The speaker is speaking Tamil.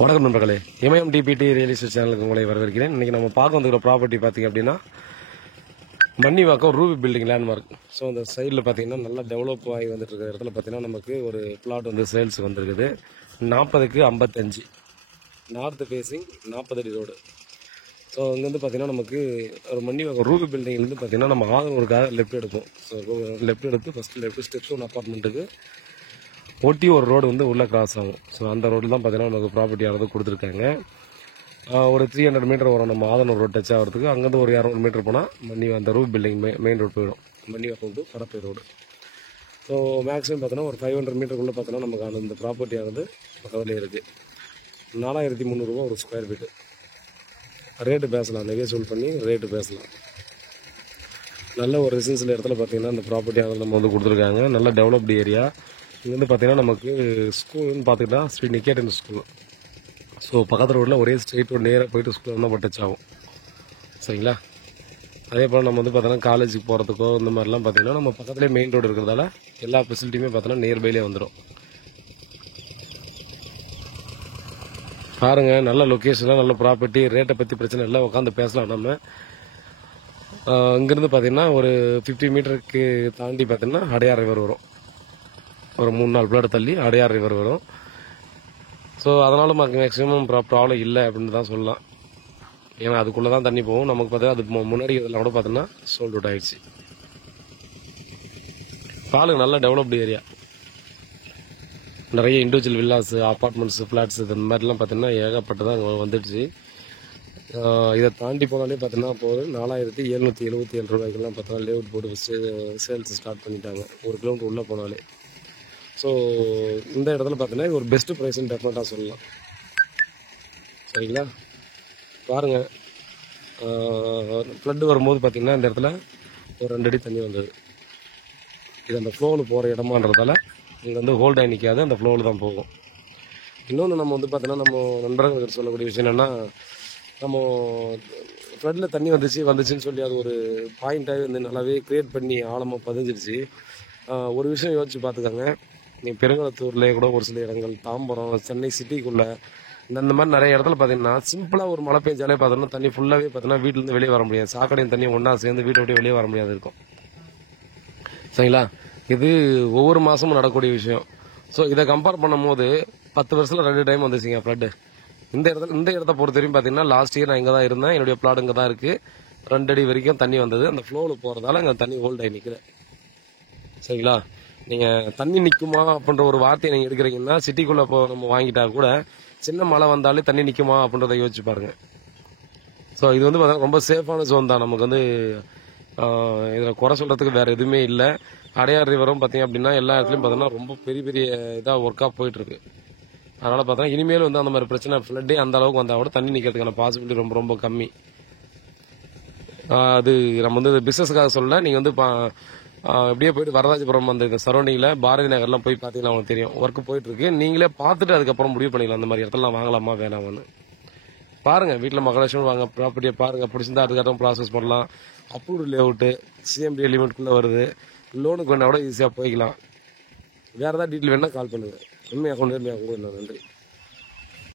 வணக்கம் நண்பர்களே, இமயம் டிபிடி ரியல் எஸ்டேட் சேனலுக்கு உங்களை வரவேற்கிறேன். இன்றைக்கி நம்ம பார்க்க வந்துக்கிற ப்ராப்பர்ட்டி பார்த்திங்க அப்படின்னா Mannivakkam Ruby building landmark. So அந்த சைடில் பார்த்திங்கன்னா நல்லா டெவலப் ஆகி வந்துட்டு இருக்கிற இடத்துல பார்த்திங்கன்னா நமக்கு ஒரு பிளாட் வந்து சேல்ஸ் வந்திருக்குது. 40க்கு 55 நார்த் ஃபேஸிங் 40 அடி ரோடு. ஸோ அங்கேருந்து பார்த்திங்கன்னா நமக்கு ஒரு மன்னிவாக்கம் ரூபி பில்டிங்லேருந்து பார்த்திங்கன்னா நம்ம ஆதனூருக்காக லெஃப்ட் எடுப்போம். ஸோ லெஃப்ட் எடுத்து ஃபஸ்ட்டு லெஃப்ட் ஸ்டெப்ஸ் ஒன் அப்பார்ட்மெண்ட்டுக்கு ஒட்டி ஒரு ரோடு வந்து உள்ளே கிராஸ் ஆகும். ஸோ அந்த ரோடு தான் பார்த்தீங்கன்னா நமக்கு ப்ராப்பர்ட்டியானது கொடுத்துருக்காங்க. ஒரு 300 மீட்டர் வரும் நம்ம ஆதனூர் ரோடு டச் ஆகிறதுக்கு. அங்கேருந்து ஒரு 200 மீட்டர் போனால் அந்த ரூப் பில்டிங் மெயின் ரோடு போயிடும். மன்னிவாக்கம் டு பரப்பை ரோடு. ஸோ மேக்ஸிமம் பார்த்தோன்னா ஒரு 500 மீட்டருக்குள்ளே பார்த்தோன்னா நமக்கு அந்த ப்ராப்பர்ட்டியானது பக்கத்துலேயே இருக்குது. 4300 ரூபா ஒரு ஸ்கொயர் ஃபீட்டு. ரேட்டு பேசலாம், நெகோசியேட் பண்ணி ரேட்டு பேசலாம். நல்ல ஒரு ரெசிடென்சியல் இடத்துல பார்த்தீங்கன்னா அந்த ப்ராப்பர்ட்டியானது நம்ம வந்து கொடுத்துருக்காங்க. நல்ல டெவலப்டு ஏரியா. இங்கேருந்து பார்த்தீங்கன்னா நமக்கு ஸ்கூல்னு பார்த்துக்கிட்டா ஸ்ரீ நிக்கேதன் ஸ்கூல். ஸோ பக்கத்து ரோட்டில் ஒரே ஸ்ட்ரெயிட் ரோடு நேராக போயிட்டு ஸ்கூல் வந்து டச் ஆகும். சரிங்களா? அதே போல் நம்ம வந்து பார்த்தோன்னா காலேஜுக்கு போகிறதுக்கோ இந்த மாதிரிலாம் பார்த்தீங்கன்னா நம்ம பக்கத்துலேயே மெயின் ரோடு இருக்கிறதால எல்லா ஃபெசிலிட்டியுமே பார்த்தோன்னா நியர்பைலே வந்துடும். பாருங்கள், நல்ல லொக்கேஷனாக நல்ல ப்ராப்பர்ட்டி. ரேட்டை பற்றி பிரச்சனை இல்லை, உட்காந்து பேசலாம். நம்ம இங்கேருந்து பார்த்தீங்கன்னா ஒரு 50 மீட்டருக்கு தாண்டி பார்த்தீங்கன்னா அடையார் ரிவர் வரும். ஒரு 3-4 பிளாட் தள்ளி அடையார் ரிவர் வரும். ஸோ அதனால் மேக்ஸிமம் ப்ராப்ளம் இல்லை அப்படின்னு தான் சொல்லலாம். ஏன்னா அதுக்குள்ளே தான் தண்ணி போகும். நமக்கு பார்த்தா அது முன்னாடி இதெல்லாம் கூட பார்த்தோன்னா சோல்ட் அவுட் ஆகிடுச்சு. பாலுங்க நல்ல டெவலப்டு ஏரியா. நிறைய இண்டிவிஜுவல் வில்லாஸ், அப்பார்ட்மெண்ட்ஸு, ஃப்ளாட்ஸ் இந்த மாதிரிலாம் பார்த்தீங்கன்னா ஏகப்பட்டதான் அங்கே வந்துடுச்சு. இதை தாண்டி போனாலே பார்த்தீங்கன்னா போது 4777 ரூபாய்க்கெல்லாம் பார்த்தோன்னா லேஅவுட் போட்டு சேல்ஸ் ஸ்டார்ட் பண்ணிட்டாங்க. 1 கிலோமீட்டர் உள்ளே போனாலே. ஸோ இந்த இடத்துல பார்த்தீங்கன்னா இது ஒரு பெஸ்ட்டு ப்ரைஸ்ன்னு டெஃபினட்டாக சொல்லலாம். சரிங்களா? பாருங்கள், ஃப்ளட்டு வரும்போது பார்த்திங்கன்னா இந்த இடத்துல ஒரு 2 அடி தண்ணி வந்தது. இது அந்த ஃப்ளோவில் போகிற இடமான்றதால இங்கே வந்து ஹோல்ட் ஆகி நிற்காது, அந்த ஃப்ளோவில் தான் போகும். இன்னொன்று நம்ம வந்து பார்த்தீங்கன்னா நம்ம நண்பர்களுக்கு சொல்லக்கூடிய விஷயம் என்னென்னா, நம்ம ஃப்ளட்டில் தண்ணி வந்துச்சுன்னு சொல்லி அது ஒரு பாயிண்ட்டாகவே வந்து நல்லாவே க்ரியேட் பண்ணி ஆழமாக பதிஞ்சிருச்சு. ஒரு விஷயம் யோசிச்சு பார்த்துக்கோங்க. நீங்கள் பெருங்குளத்தூர்லேயே கூட ஒரு சில இடங்கள், தாம்பரம், சென்னை சிட்டிக்குள்ளே இந்த மாதிரி நிறைய இடத்துல பார்த்தீங்கன்னா சிம்பிளாக ஒரு மழை பெஞ்சாலே பார்த்தோன்னா தண்ணி ஃபுல்லாகவே பார்த்தீங்கன்னா வீட்டிலேருந்து வெளியே வர முடியாது. சாக்கடையும் தண்ணி ஒன்றா சேர்ந்து வீட்டை விட்டு வெளியே வர முடியாது இருக்கும். சரிங்களா? இது ஒவ்வொரு மாதமும் நடக்கக்கூடிய விஷயம். ஸோ இதை கம்பேர் பண்ணும் போது 10 வருஷத்தில் 2 டைம் வந்துச்சுங்க ஃப்ளட்டு. இந்த இடத்த பொறுத்த வரைக்கும் பார்த்தீங்கன்னா லாஸ்ட் இயர் நான் இங்கே தான் இருந்தேன். என்னுடைய பிளாட் இங்கே தான் இருக்குது. 2 அடி வரைக்கும் தண்ணி வந்தது. அந்த ஃப்ளோவில் போகிறதால அங்கே தண்ணி ஹோல்ட் ஆகி நிற்குது. சரிங்களா? நீங்கள் தண்ணி நிற்குமா அப்படின்ற ஒரு வார்த்தையை நீங்கள் எடுக்கிறீங்கன்னா சிட்டிக்குள்ளே நம்ம வாங்கிட்டா கூட சின்ன மழை வந்தாலே தண்ணி நிற்குமா அப்படின்றத யோசிச்சு பாருங்கள். ஸோ இது வந்து பார்த்தீங்கன்னா ரொம்ப சேஃபான ஜோன் தான். நமக்கு வந்து இதில் குறை சொல்கிறதுக்கு வேறு எதுவுமே இல்லை. அடையார் ரிவரும் பார்த்தீங்க அப்படின்னா எல்லா இடத்துலையும் பார்த்தோன்னா ரொம்ப பெரிய பெரிய இதாக ஒர்க்காக போயிட்டுருக்கு. அதனால் பார்த்தோன்னா இனிமேல் வந்து அந்த மாதிரி பிரச்சனை ஃப்ளட்டே அந்த அளவுக்கு வந்தால் கூட தண்ணி நிற்கிறதுக்கான பாசிபிலிட்டி ரொம்ப ரொம்ப கம்மி. அது நம்ம வந்து பிஸ்னஸுக்காக சொல்ல, நீங்கள் வந்து எப்படியே போயிட்டு வரதாஜபுரம் இந்த சரௌண்டிங்கில் பாரதி நகர்லாம் போய் பார்த்தீங்கன்னா உங்களுக்கு தெரியும், ஒர்க்கு போயிட்டுருக்கு. நீங்களே பார்த்துட்டு அதுக்கப்புறம் முடிவு பண்ணிக்கலாம் அந்த மாதிரி இடத்துலாம் வாங்கலாமா வேணாமான்னு. பாருங்கள், வீட்டில் மகாலட்சுமி வாங்க ப்ராப்பர்ட்டியை பாருங்கள், பிடிச்சிருந்தா அதுக்கப்புறம் ப்ராசஸ் பண்ணலாம். அப்ரூவ்டு லேஅவுட்டு சிஎம்டி லிமிட்குள்ளே வருது. லோனுக்கு வேணால் கூட ஈஸியாக போய்க்கலாம். வேறு ஏதாவது டீட்டெயில் வேணால் கால் பண்ணுங்கள். அக்கௌண்ட் நன்றி.